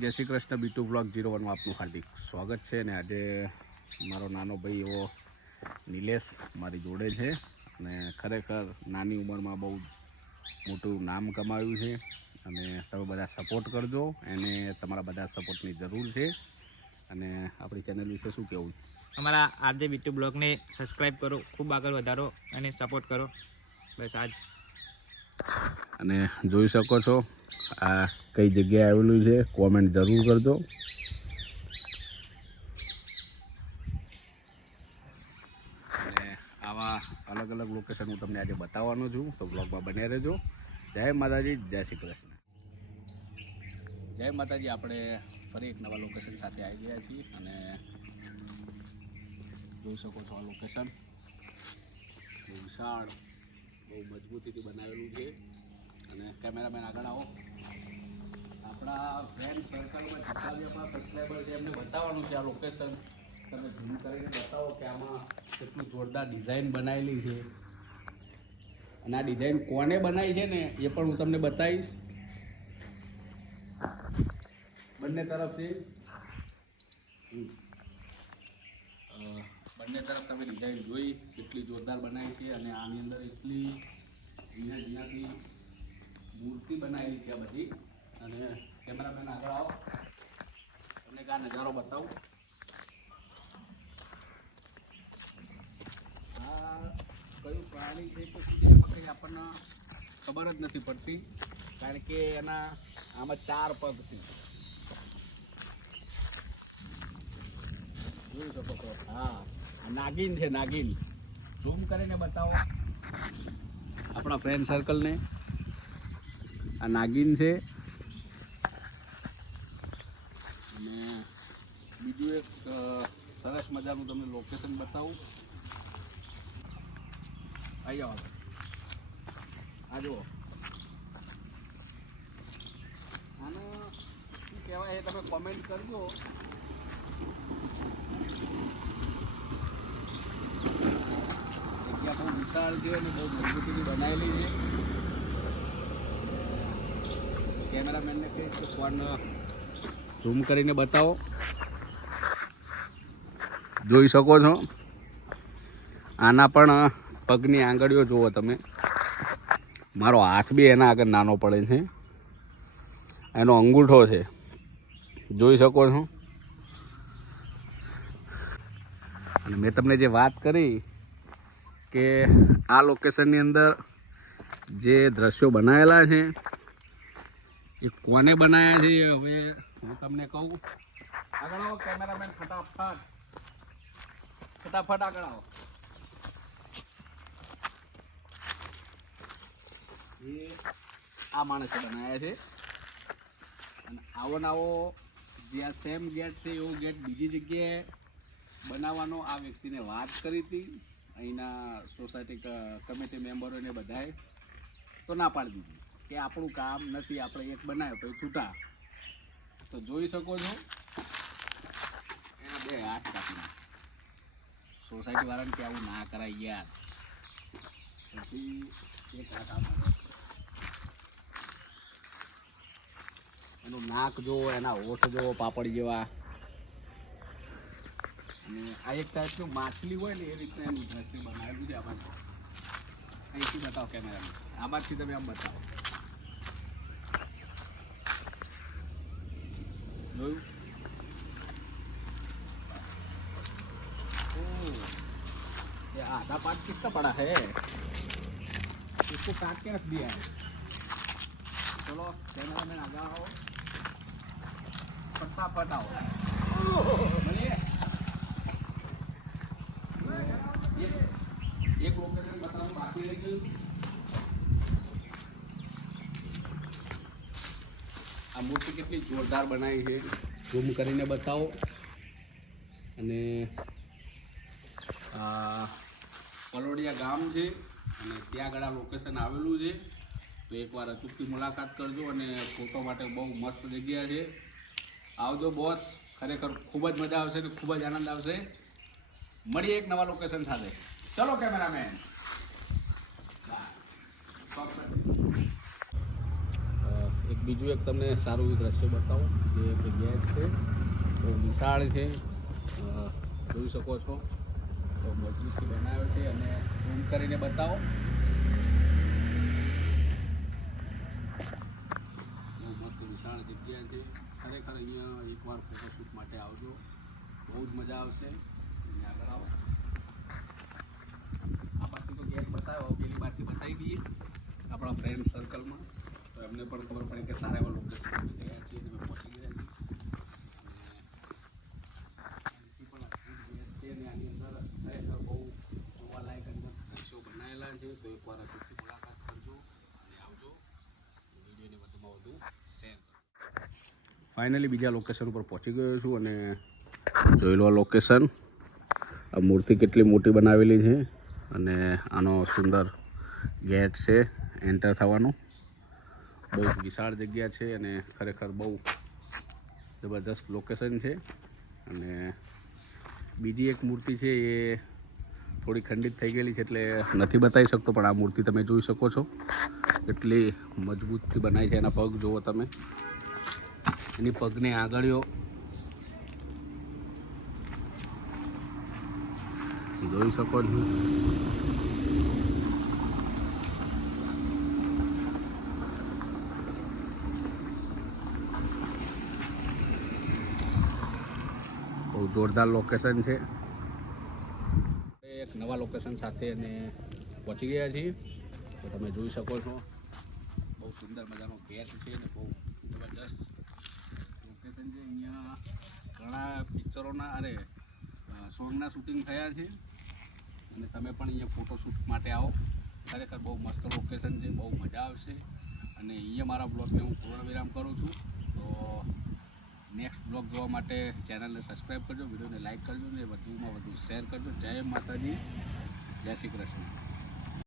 જય શ્રી કૃષ્ણ. બીટુ બ્લોગ 01 માં આપનું હાર્દિક સ્વાગત છે. અને આજે મારો નાનો ભાઈ એવો નિલેશ મારી જોડે છે અને ખરેખર નાની ઉંમરમાં બહુ મોટું નામ કમાયું છે. અને તમે બધા સપોર્ટ કરજો, એને તમારા બધા સપોર્ટની જરૂર છે. અને આપણી ચેનલ વિશે શું કહેવું? અમારા આરજે બીટુ બ્લોગને સબસ્ક્રાઈબ કરો, ખૂબ આગળ વધારો અને સપોર્ટ કરો. બસ આજ. અને જોઈ શકો છો આ કઈ જગ્યાએ આવેલું છે, કોમેન્ટ જરૂર કરજો. અને આવા અલગ અલગ લોકેશન હું તમને આજે બતાવવાનો છું, તો બ્લોગમાં બને રહેજો. જય માતાજી, જય શ્રી કૃષ્ણ. જય માતાજી. આપણે ફરી એક નવા લોકેશન સાથે આવી ગયા છીએ અને જોઈ શકો છો આ લોકેશન બહુ વિશાળ, બહુ મજબૂતીથી બનાવેલું છે. અને કેમેરામેન આગળ આવો. આપણા ફ્રેન્ડ સર્કલમાં જેટલા બી આપણા સબસ્ક્રાઈબર છે એમને બતાવવાનું છે આ લોકેશન. તમે ઝૂમ કરીને બતાવો કે આમાં કેટલું જોરદાર ડિઝાઇન બનાવેલી છે. અને આ ડિઝાઇન કોને બનાવી છે ને એ પણ હું તમને બતાવીશ. બંને તરફથી બંને તરફ તમે ડિઝાઇન જોઈ કેટલી જોરદાર બનાવી છે. અને આની અંદર એટલી ઝીણા ઝીણાથી મૂર્તિ બનાવેલી છે આ બધી. અને કેમેરામેન આગળ આવો, તમને આ નજારો બતાવું. આ કયું પ્રાણી છે તો સુધી એમાં કંઈ આપણને ખબર જ નથી પડતી, કારણ કે એના આમાં 4 પગ છે. જોઈ શકો છો. હા, નાગિન છે, નાગિન. ઝૂમ કરીને બતાવો આપણા ફ્રેન્ડ સર્કલને. આ નાગિન છે. અને બીજું એક સરસ મજાનું તમને લોકેશન બતાવું. આવી જાઓ, આ જુઓ. આને શું કહેવાય એ તમે કોમેન્ટ કરજો. જગ્યા બહુ વિશાળ છે અને બહુ મજબૂતીથી બનાવેલી છે. કેમેરામેનને કહીશ કે ફોન ઝૂમ કરીને બતાવો. જોઈ શકો છો આના પણ પગની આંગળીઓ જુઓ તમે. મારો હાથ બી એના આગળ નાનો પડે છે. એનો અંગૂઠો છે, જોઈ શકો છો. અને મેં તમને જે વાત કરી કે આ લોકેશનની અંદર જે દ્રશ્યો બનાવેલા છે એ કોને બનાવ્યા છે હવે હું તમને કહું. આગળ આવો કેમેરામેન, ફટાફટ આગળ આવો. એ આ માણસે બનાવ્યા છે. અને આવો નવો જ્યાં સેમ ગેટ છે એવો ગેટ બીજી જગ્યાએ બનાવવાનો આ વ્યક્તિને વાત કરી હતી. અહીંના સોસાયટી કમિટી મેમ્બરોને બધાએ તો ના પાડી દીધી કે આપણું કામ નથી, આપણે એક બનાવ્યો તો છૂટા. તો જોઈ શકો છો એના 2 હાથ કાપી. સોસાયટી વાળાને કે આવું ના કરાય યાર. પછી એક હાથ આપવાનો. એનું નાક જુઓ, એના હોઠ જુઓ પાપડ જેવા. અને આ એક ટાઈપનું માછલી હોય ને એ રીતના એનું દ્રશ્ય બનાવેલું છે. આમાંથી અહીંથી બતાવો કેમેરામાં, આમાંથી તમે આમ બતાવો. જોયું? ये आधा पार्ट कितना बड़ा है, इसको काट के रख दिया है. चलो कैमरा मैन आगे आओ, फटाफट आओ. एक लोकेशन बताऊं बाकी रह गયું. આ મૂર્તિ કેટલી જોરદાર બનાવી છે, ઝૂમ કરીને બતાવો. અને કલોડિયા ગામ છે અને ત્યાં આગળ આ લોકેશન આવેલું છે. તો એકવાર અચૂકથી મુલાકાત કરજો. અને ફોટો માટે બહુ મસ્ત જગ્યા છે. આવજો બોસ, ખરેખર ખૂબ જ મજા આવશે અને ખૂબ જ આનંદ આવશે. મળીએ એક નવા લોકેશન સાથે. ચલો કેમેરામેન. એક બીજું એક તમને સારું દ્રશ્ય બતાવો. જે એક ગેટ છે, બહુ વિશાળ છે, જોઈ શકો છો. બહુ મજબૂતથી બનાવ્યો છે. અને ઝૂમ કરીને બતાવો. બહુ મસ્ત વિશાળ જગ્યા છે. ખરેખર અહીંયા એકવાર ફોટોશૂટ માટે આવજો, બહુ જ મજા આવશે. અહીંયા આગળ આવો. આ બાજુ તો ગેટ બતાવ્યો, પેલી બાજુ બતાવી દઈએ આપણા ફ્રેન્ડ સર્કલમાં, તો એમને પણ ખબર પડે કે સારા એવા લોકેશન ગયા છીએ, તમે પહોંચી ગયા છીએ. પણ અદ્ભુત ગેટ છે અને આની અંદર ખરેખર બહુ જોવાલાયક અંદર દ્રશ્યો બનાવેલા છે. તો એકવાર અચૂકથી મુલાકાત કરજો અને આવજો. વિડીયોને વધુમાં વધુ શેર કરજો. ફાઇનલી બીજા લોકેશન ઉપર પહોંચી ગયો છું અને જોઈ લો લોકેશન. આ મૂર્તિ કેટલી મોટી બનાવેલી છે અને આનો સુંદર ગેટ છે એન્ટર થવાનો. બહુ વિશાળ જગ્યા છે અને ખરેખર બહુ જબરદસ્ત લોકેશન છે. અને બીજી એક મૂર્તિ છે એ થોડી ખંડિત થઈ ગયેલી છે એટલે નથી બતાવી શકતો, પણ આ મૂર્તિ તમે જોઈ શકો છો કેટલી મજબૂતથી બનાવી છે. એના પગ જુઓ તમે, એની પગની આંગળીઓ જોઈ શકો છો. બહુ જોરદાર લોકેશન છે. એક નવા લોકેશન સાથે અને પહોંચી ગયા છીએ. તો તમે જોઈ શકો છો બહુ સુંદર મજાનો ગેટ છે અને બહુ જબરદસ્ત લોકેશન છે. અહીંયા ઘણા પિક્ચરોના સોંગના શૂટિંગ થયા છે અને તમે પણ અહીંયા ફોટોશૂટ માટે આવો. ખરેખર બહુ મસ્ત લોકેશન છે, બહુ મજા આવશે. અને અહીંયા મારા બ્લોગને હું પૂર્ણ વિરામ કરું છું. તો નેક્સ્ટ બ્લોગ જોવા માટે ચેનલને સબસ્ક્રાઈબ કરજો, વિડીયોને લાઇક કરજો અને વધુમાં વધુ શેર કરજો. જય માતાજી, જય શ્રી કૃષ્ણ.